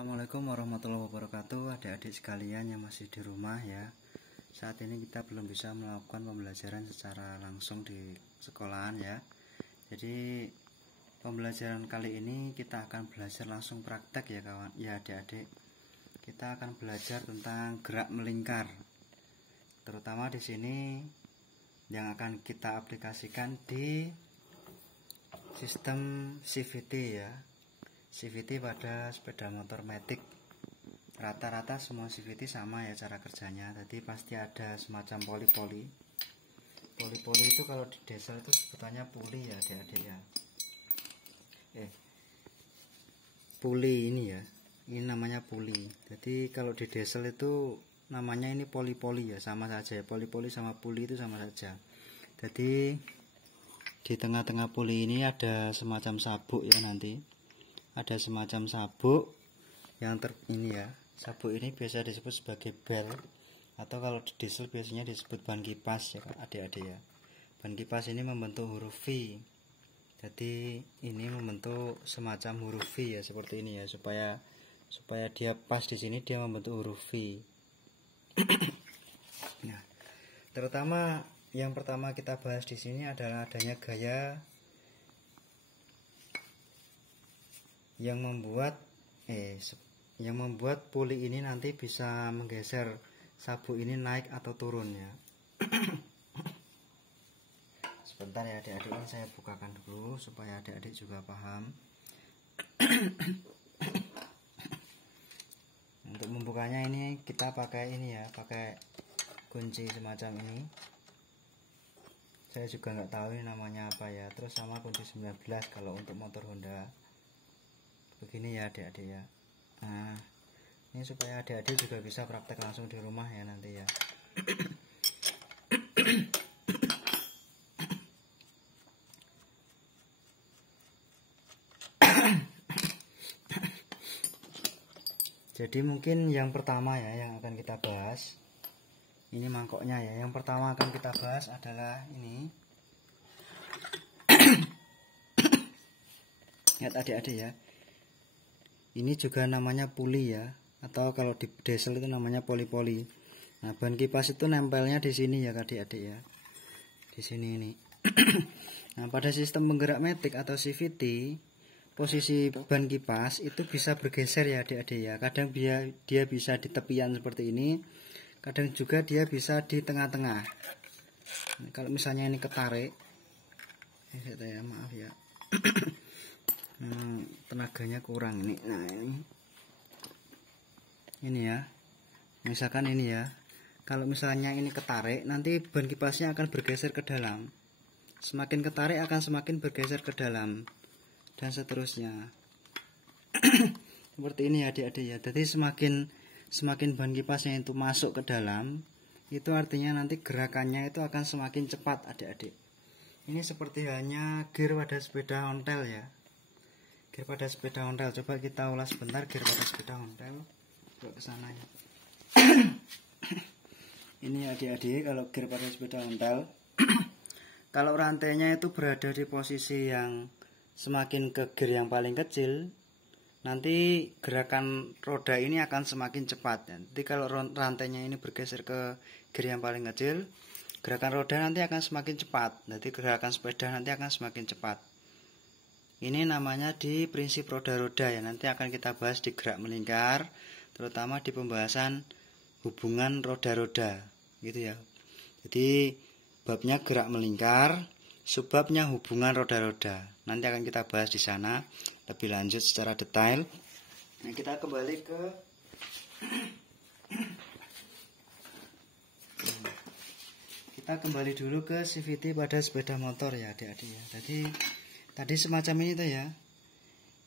Assalamualaikum warahmatullahi wabarakatuh, adik-adik sekalian yang masih di rumah ya. Saat ini kita belum bisa melakukan pembelajaran secara langsung di sekolahan ya. Jadi pembelajaran kali ini kita akan belajar langsung praktek ya kawan, ya adik-adik. Kita akan belajar tentang gerak melingkar. Terutama di sini yang akan kita aplikasikan di sistem CVT ya. CVT pada sepeda motor matic. Rata-rata semua CVT sama ya cara kerjanya. Jadi pasti ada semacam poli-poli. Poli-poli itu kalau di diesel itu sebutannya puli ya adik-adik ya. Puli ini ya. Ini namanya puli. Jadi kalau di diesel itu namanya ini poli-poli ya, sama saja ya. Poli-poli sama puli itu sama saja. Jadi di tengah-tengah puli ini ada semacam sabuk ya nanti. Ada semacam sabuk yang ini ya. Sabuk ini biasa disebut sebagai bel, atau kalau di diesel biasanya disebut ban kipas ya adik-adik ya. Ban kipas ini membentuk huruf V. Jadi ini membentuk semacam huruf V ya, seperti ini ya, supaya dia pas di sini dia membentuk huruf V. Nah, terutama yang pertama kita bahas di sini adalah adanya gaya yang membuat puli ini nanti bisa menggeser sabuk ini naik atau turun ya. Sebentar ya adik-adik, ini saya bukakan dulu supaya adik-adik juga paham. Untuk membukanya ini kita pakai ini ya, pakai kunci semacam ini. Saya juga nggak tahu ini namanya apa ya. Terus sama kunci 19 kalau untuk motor Honda. Begini ya adik-adik ya. Nah, ini supaya adik-adik juga bisa praktek langsung di rumah ya nanti ya. Jadi mungkin yang pertama ya yang akan kita bahas, ini mangkoknya ya. Yang pertama akan kita bahas adalah ini. Lihat adik-adik ya. Ini juga namanya puli ya, atau kalau di diesel itu namanya poli-poli. Nah, ban kipas itu nempelnya di sini ya adik-adik ya. Di sini ini. Nah, pada sistem penggerak matic atau CVT, posisi ban kipas itu bisa bergeser ya adik-adik ya. Kadang dia bisa di tepian seperti ini, kadang juga dia bisa di tengah-tengah. Nah, kalau misalnya ini ketarik, maaf ya. Tenaganya kurang ini. Nah, ini ya, misalkan ini ya, kalau misalnya ini ketarik, nanti ban kipasnya akan bergeser ke dalam. Semakin ketarik akan semakin bergeser ke dalam, dan seterusnya. Seperti ini ya adik-adik ya. Jadi semakin ban kipasnya itu masuk ke dalam, itu artinya nanti gerakannya itu akan semakin cepat adik-adik. Ini seperti halnya gear pada sepeda ontel ya. Gear pada sepeda ontel, coba kita ulas sebentar gear pada sepeda ontel. Coba ke sana ya. Ini adik-adik, kalau gear pada sepeda ontel, kalau rantainya itu berada di posisi yang semakin ke gear yang paling kecil, nanti gerakan roda ini akan semakin cepat. Nanti kalau rantainya ini bergeser ke gear yang paling kecil, gerakan roda nanti akan semakin cepat. Nanti gerakan sepeda nanti akan semakin cepat. Ini namanya di prinsip roda-roda ya. Nanti akan kita bahas di gerak melingkar, terutama di pembahasan hubungan roda-roda gitu ya. Jadi babnya gerak melingkar, subbabnya hubungan roda-roda. Nanti akan kita bahas di sana lebih lanjut secara detail. Nah, kita kembali ke dulu ke CVT pada sepeda motor ya adik-adik ya. Tadi semacam ini tuh ya.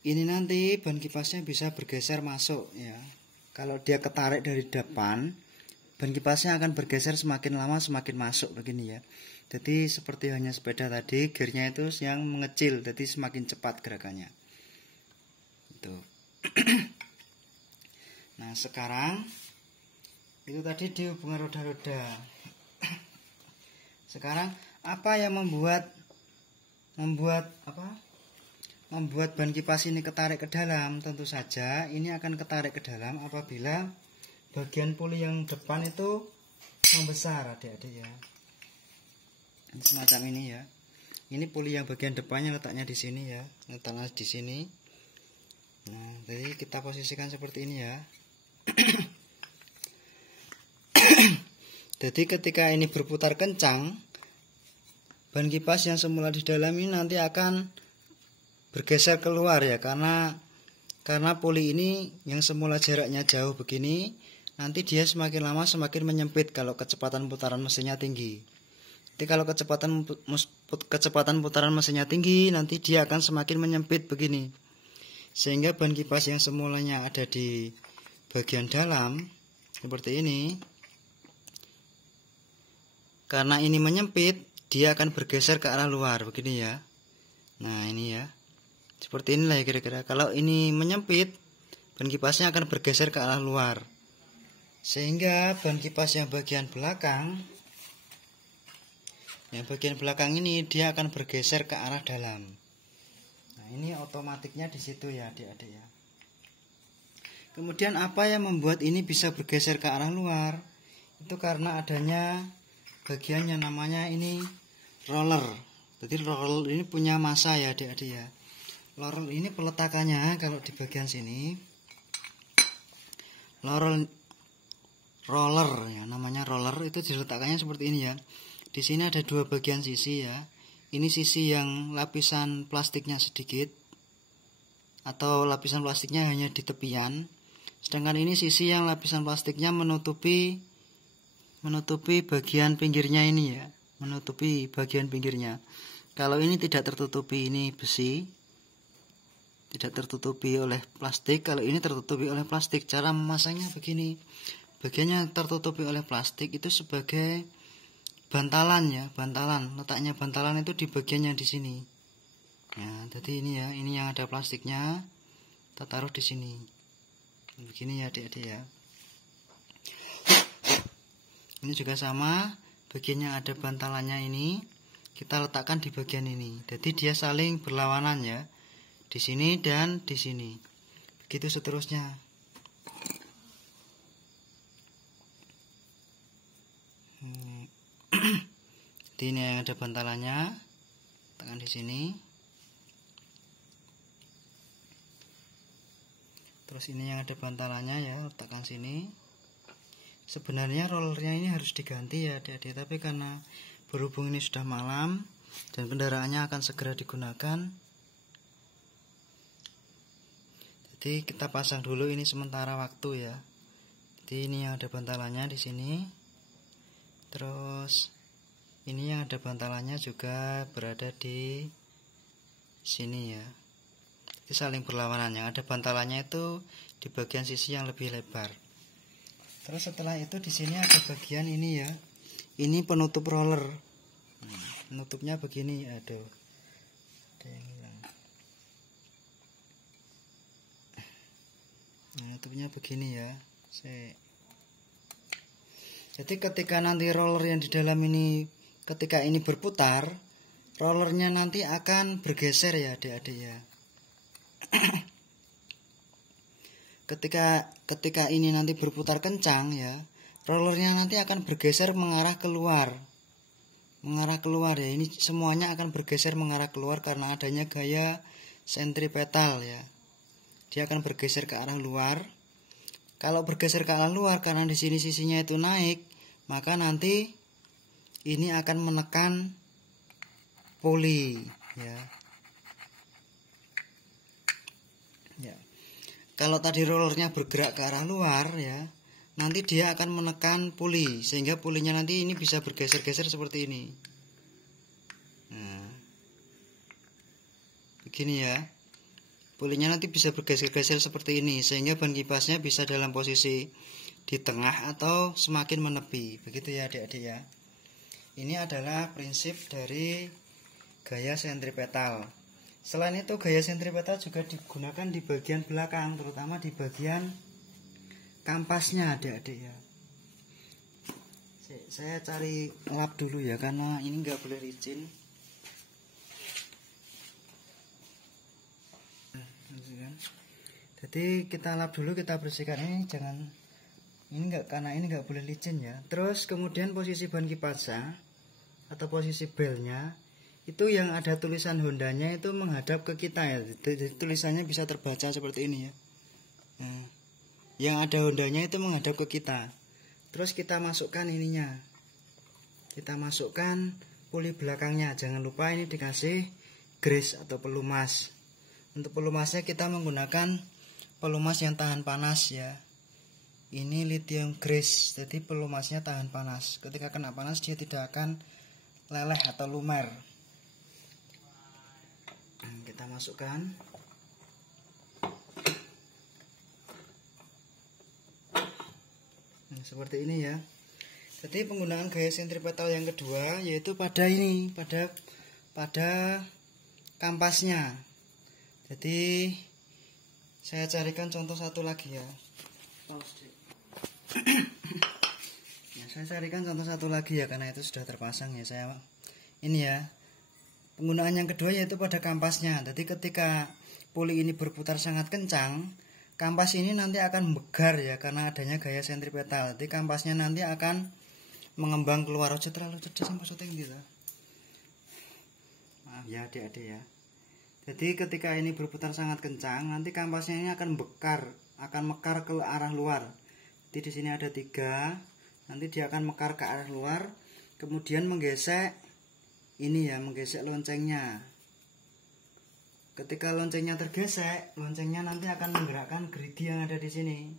Ini nanti ban kipasnya bisa bergeser masuk ya. Kalau dia ketarik dari depan, ban kipasnya akan bergeser semakin lama semakin masuk begini ya. Jadi seperti hanya sepeda tadi, gearnya itu yang mengecil, jadi semakin cepat gerakannya. Itu. Nah, sekarang itu tadi di hubungan roda-roda. Sekarang apa yang membuat membuat ban kipas ini ketarik ke dalam, tentu saja ini akan ketarik ke dalam apabila bagian puli yang depan itu membesar, adik-adik ya. Ini semacam ini ya. Ini puli yang bagian depannya letaknya di sini ya, letaknya di sini. Nah, jadi kita posisikan seperti ini ya. Jadi ketika ini berputar kencang, ban kipas yang semula di dalam ini nanti akan bergeser keluar ya, karena puli ini yang semula jaraknya jauh begini, nanti dia semakin lama semakin menyempit kalau kecepatan putaran mesinnya tinggi. Jadi kalau kecepatan putaran mesinnya tinggi, nanti dia akan semakin menyempit begini, sehingga ban kipas yang semulanya ada di bagian dalam seperti ini, karena ini menyempit, dia akan bergeser ke arah luar begini ya. Nah ini ya, seperti inilah ya kira-kira. Kalau ini menyempit, ban kipasnya akan bergeser ke arah luar, sehingga ban kipas yang bagian belakang ini dia akan bergeser ke arah dalam. Nah ini otomatiknya di situ ya adik-adik ya. Kemudian apa yang membuat ini bisa bergeser ke arah luar? Itu karena adanya bagian yang namanya ini roller. Jadi roller ini punya massa ya adik-adik ya. Roller ini peletakannya kalau di bagian sini, roller ya, namanya roller itu diletakkannya seperti ini ya. Di sini ada dua bagian sisi ya. Ini sisi yang lapisan plastiknya sedikit, atau lapisan plastiknya hanya di tepian. Sedangkan ini sisi yang lapisan plastiknya menutupi bagian pinggirnya ini ya, menutupi bagian pinggirnya. Kalau ini tidak tertutupi, ini besi, tidak tertutupi oleh plastik. Kalau ini tertutupi oleh plastik. Cara memasangnya begini, bagian yang tertutupi oleh plastik itu sebagai bantalan ya, bantalan. Letaknya bantalan itu di bagian yang di sini. Nah, jadi ini ya, ini yang ada plastiknya, kita taruh di sini. Begini ya adik-adik ya. Ini juga sama, bagian yang ada bantalannya ini kita letakkan di bagian ini. Jadi dia saling berlawanan ya. Di sini dan di sini. Begitu seterusnya. Jadi ini yang ada bantalannya, tekan di sini. Terus ini yang ada bantalannya ya, tekan sini. Sebenarnya rollernya ini harus diganti ya adik-adik, tapi karena berhubung ini sudah malam dan kendaraannya akan segera digunakan, jadi kita pasang dulu ini sementara waktu ya. Jadi ini yang ada bantalannya di sini. Terus ini yang ada bantalannya juga berada di sini ya. Jadi saling berlawanan. Yang ada bantalannya itu di bagian sisi yang lebih lebar. Terus setelah itu di sini ada bagian ini ya. Ini penutup roller. Penutupnya begini, aduh. Ada yang hilang. Penutupnya begini ya. Jadi ketika nanti roller yang di dalam ini, ketika ini berputar, rollernya nanti akan bergeser ya adik-adik ya. Ketika ini nanti berputar kencang ya, rollernya nanti akan bergeser mengarah keluar. Mengarah keluar ya, ini semuanya akan bergeser mengarah keluar karena adanya gaya sentripetal ya. Dia akan bergeser ke arah luar. Kalau bergeser ke arah luar karena di sini sisinya itu naik, maka nanti ini akan menekan puli ya. Ya. Kalau tadi rollernya bergerak ke arah luar ya, nanti dia akan menekan puli, sehingga pulinya nanti ini bisa bergeser-geser seperti ini. Nah, begini ya. Pulinya nanti bisa bergeser-geser seperti ini, sehingga ban kipasnya bisa dalam posisi di tengah atau semakin menepi. Begitu ya adik-adik ya. Ini adalah prinsip dari gaya sentripetal. Selain itu gaya sentripetal juga digunakan di bagian belakang, terutama di bagian kampasnya adik-adik ya. Saya cari lap dulu ya, karena ini nggak boleh licin. Jadi kita lap dulu, kita bersihkan ini, jangan ini enggak, karena ini enggak boleh licin ya. Terus kemudian posisi ban kipasnya atau posisi belnya itu yang ada tulisan Hondanya itu menghadap ke kita ya. Jadi, tulisannya bisa terbaca seperti ini ya. Nah, yang ada Hondanya itu menghadap ke kita. Terus kita masukkan ininya, kita masukkan puli belakangnya. Jangan lupa ini dikasih grease atau pelumas. Untuk pelumasnya kita menggunakan pelumas yang tahan panas ya. Ini lithium grease, jadi pelumasnya tahan panas. Ketika kena panas dia tidak akan leleh atau lumer. Kita masukkan. Nah, seperti ini ya. Jadi penggunaan gaya sentripetal yang kedua yaitu pada ini, pada kampasnya. Jadi saya carikan contoh satu lagi ya. Ya, saya carikan contoh satu lagi ya, karena itu sudah terpasang ya. Saya ini ya. Penggunaan yang kedua yaitu pada kampasnya. Jadi ketika puli ini berputar sangat kencang, kampas ini nanti akan membegar ya, karena adanya gaya sentripetal. Jadi kampasnya nanti akan mengembang keluar. Ojo terlalu cerdas sampai syuting gitu. Maaf ya adik-adik ya. Jadi ketika ini berputar sangat kencang, nanti kampasnya ini akan mekar ke arah luar. Jadi di sini ada 3, nanti dia akan mekar ke arah luar, kemudian menggesek ini ya, menggesek loncengnya. Ketika loncengnya tergesek, loncengnya nanti akan menggerakkan gerigi yang ada di sini.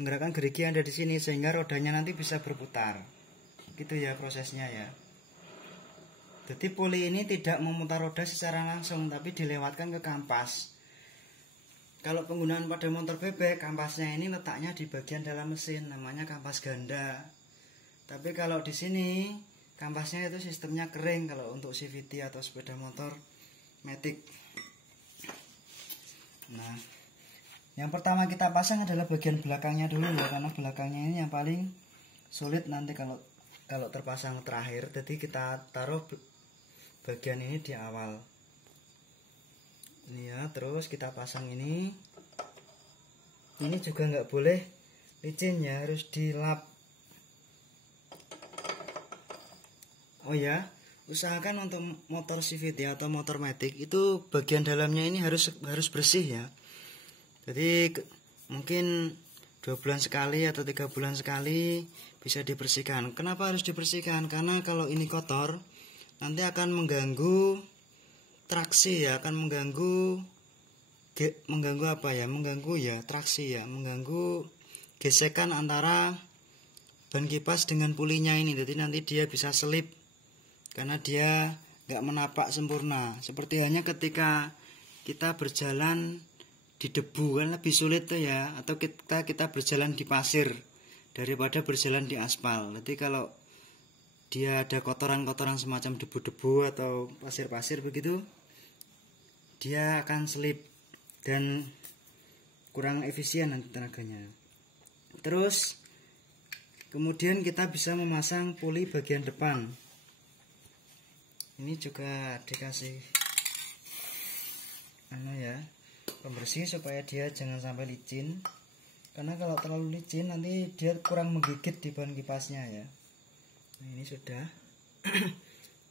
Menggerakkan gerigi yang ada di sini sehingga rodanya nanti bisa berputar. Gitu ya prosesnya ya. Jadi puli ini tidak memutar roda secara langsung, tapi dilewatkan ke kampas. Kalau penggunaan pada motor bebek, kampasnya ini letaknya di bagian dalam mesin, namanya kampas ganda. Tapi kalau di sini kampasnya itu sistemnya kering kalau untuk CVT atau sepeda motor Matic. Nah, yang pertama kita pasang adalah bagian belakangnya dulu ya, karena belakangnya ini yang paling sulit nanti kalau terpasang terakhir. Jadi kita taruh bagian ini di awal. Ini ya, terus kita pasang ini. Ini juga nggak boleh licin ya, harus dilap. Oh ya, usahakan untuk motor CVT atau motor Matic itu bagian dalamnya ini harus bersih ya. Jadi mungkin 2 bulan sekali atau 3 bulan sekali bisa dibersihkan. Kenapa harus dibersihkan? Karena kalau ini kotor nanti akan mengganggu traksi ya, akan mengganggu apa ya? Mengganggu ya traksi ya, mengganggu gesekan antara ban kipas dengan pulinya ini. Jadi nanti dia bisa selip karena dia nggak menapak sempurna. Seperti halnya ketika kita berjalan di debu kan lebih sulit tuh ya, atau kita berjalan di pasir daripada berjalan di aspal. Jadi kalau dia ada kotoran-kotoran semacam debu-debu atau pasir-pasir begitu, dia akan selip dan kurang efisien nanti tenaganya. Terus kemudian kita bisa memasang puli bagian depan. Ini juga dikasih pembersih supaya dia jangan sampai licin. Karena kalau terlalu licin nanti dia kurang menggigit di ban kipasnya ya. Nah, ini sudah.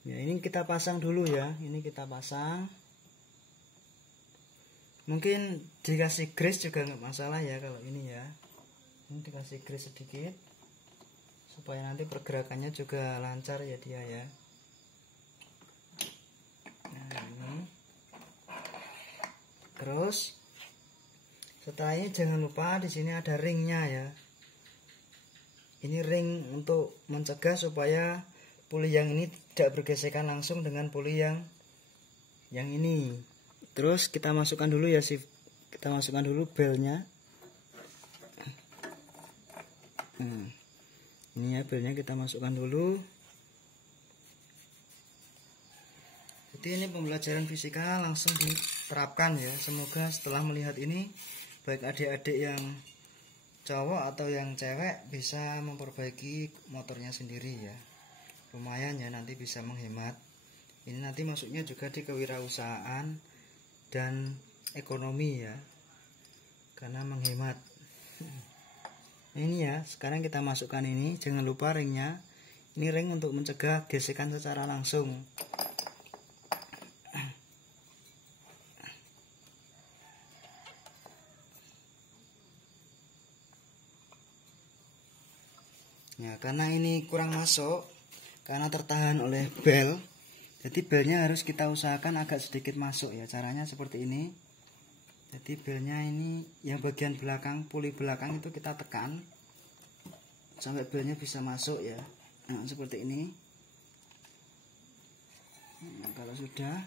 Ya, ini kita pasang dulu ya. Ini kita pasang. Mungkin dikasih grease juga nggak masalah ya kalau ini ya. Ini dikasih grease sedikit supaya nanti pergerakannya juga lancar ya dia ya. Nah, ini. Terus setelah ini jangan lupa di sini ada ringnya ya. Ini ring untuk mencegah supaya puli yang ini tidak bergesekan langsung dengan puli yang ini. Terus kita masukkan dulu ya kita masukkan dulu belnya. Ini ya belnya kita masukkan dulu. Jadi ini pembelajaran fisika langsung diterapkan ya. Semoga setelah melihat ini baik adik-adik yang cowok atau yang cewek bisa memperbaiki motornya sendiri ya. Lumayan ya, nanti bisa menghemat. Ini nanti masuknya juga di kewirausahaan dan ekonomi ya, karena menghemat. Ini ya, sekarang kita masukkan ini. Jangan lupa ringnya. Ini ring untuk mencegah gesekan secara langsung. Ya, karena ini kurang masuk, karena tertahan oleh bel, jadi belnya harus kita usahakan agak sedikit masuk ya. Caranya seperti ini. Jadi belnya ini yang bagian belakang, puli belakang itu kita tekan sampai belnya bisa masuk ya. Nah, seperti ini. Nah, kalau sudah,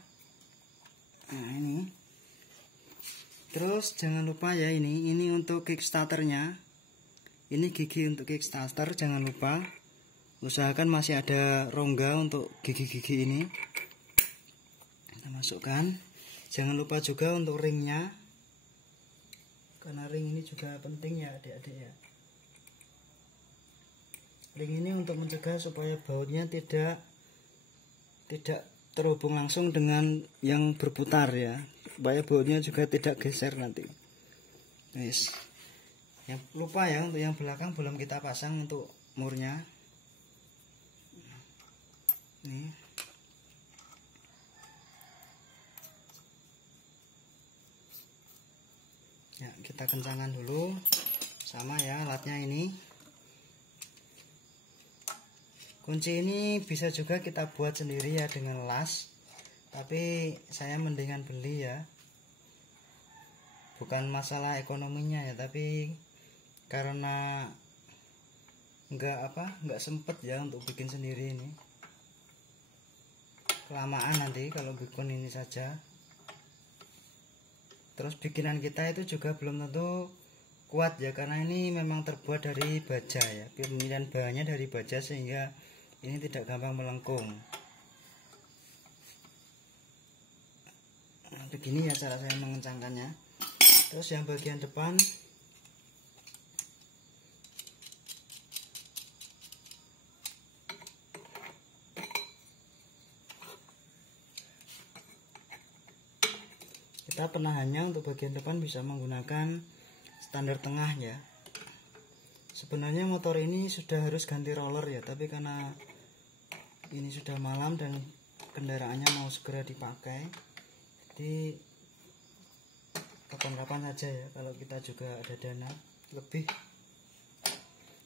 nah ini. Terus jangan lupa ya, ini untuk kickstarternya. Ini gigi untuk kickstarter, jangan lupa usahakan masih ada rongga untuk gigi-gigi ini. Kita masukkan. Jangan lupa juga untuk ringnya, karena ring ini juga penting ya adik-adik ya. Ring ini untuk mencegah supaya bautnya tidak terhubung langsung dengan yang berputar ya, supaya bautnya juga tidak geser nanti. Yes. Yang lupa ya, untuk yang belakang belum kita pasang untuk murnya. Nih. Ya, kita kencangkan dulu. Sama ya alatnya ini. Kunci ini bisa juga kita buat sendiri ya dengan las. Tapi saya mendingan beli ya. Bukan masalah ekonominya ya, tapi karena nggak sempet ya untuk bikin sendiri ini. Kelamaan nanti kalau bikin ini saja. Terus bikinan kita itu juga belum tentu kuat ya, karena ini memang terbuat dari baja ya. Pemilihan bahannya dari baja sehingga ini tidak gampang melengkung. Nah, begini ya cara saya mengencangkannya. Terus yang bagian depan kita penahannya untuk bagian depan bisa menggunakan standar tengah ya. Sebenarnya motor ini sudah harus ganti roller ya, tapi karena ini sudah malam dan kendaraannya mau segera dipakai, jadi kapan-kapan saja ya, kalau kita juga ada dana lebih.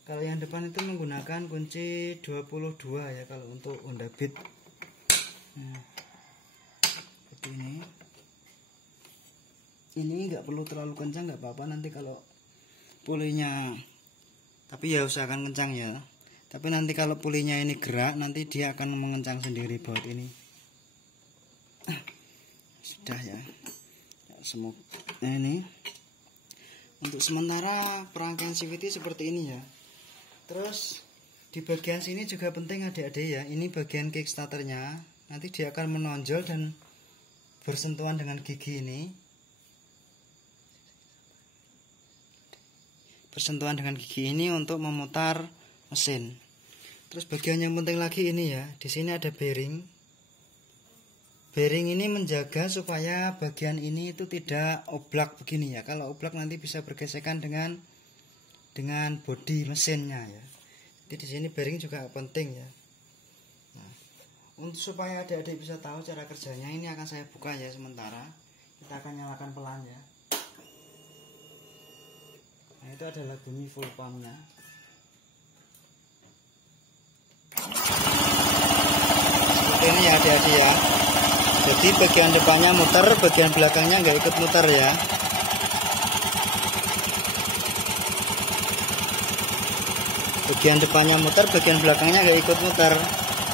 Kalau yang depan itu menggunakan kunci 22 ya kalau untuk Honda Beat. Nah, seperti ini. Ini nggak perlu terlalu kencang, nggak apa-apa nanti kalau pulinya, tapi ya usahakan kencang ya. Tapi nanti kalau pulinya ini gerak, nanti dia akan mengencang sendiri baut ini. Sudah ya. Semoga nah ini untuk sementara perangkaian CVT seperti ini ya. Terus di bagian sini juga penting adik-adik ya. Ini bagian kickstarternya. Nanti dia akan menonjol dan bersentuhan dengan gigi ini. Bersentuhan dengan gigi ini untuk memutar mesin. Terus bagian yang penting lagi ini ya, di sini ada bearing. Bearing ini menjaga supaya bagian ini itu tidak oblak begini ya. Kalau oblak nanti bisa bergesekan dengan bodi mesinnya ya. Jadi di sini bearing juga penting ya. Nah, untuk supaya adik-adik bisa tahu cara kerjanya, ini akan saya buka ya sementara. Kita akan nyalakan pelan ya. Nah, itu adalah bunyi full pumpnya. Seperti ini ya adik-adik ya. Jadi bagian depannya muter, bagian belakangnya nggak ikut muter ya. Bagian depannya muter, bagian belakangnya nggak ikut muter.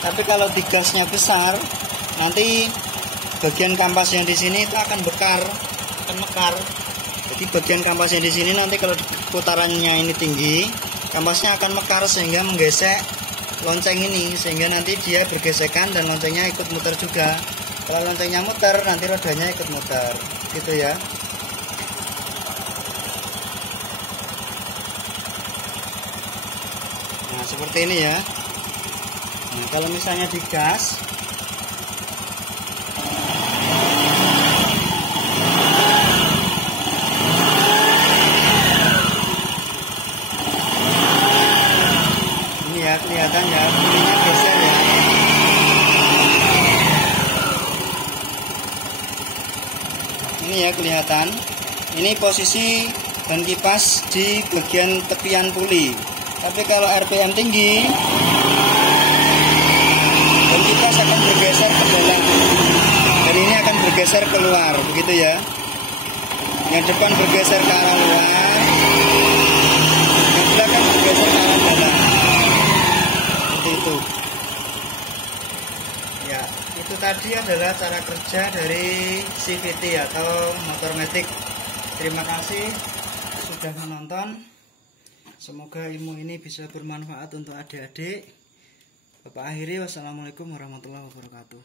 Tapi kalau digasnya besar, nanti bagian kampas yang di sini itu akan mekar. Jadi bagian kampas yang di sini nanti kalau putarannya ini tinggi, kampasnya akan mekar sehingga menggesek lonceng ini, sehingga nanti dia bergesekan dan loncengnya ikut muter juga. Kalau loncengnya muter, nanti rodanya ikut muter, gitu ya. Nah, seperti ini ya. Nah, kalau misalnya digas, bisa kelihatan. Ini posisi ban kipas di bagian tepian puli. Tapi kalau RPM tinggi, ban kipas akan bergeser ke dalam. Dan ini akan bergeser keluar, begitu ya. Yang depan bergeser ke arah luar, yang belakang bergeser ke arah dalam. Seperti itu. Ya, itu tadi adalah cara kerja dari CVT atau motor matic. Terima kasih sudah menonton. Semoga ilmu ini bisa bermanfaat untuk adik-adik. Bapak akhiri, wassalamualaikum warahmatullahi wabarakatuh.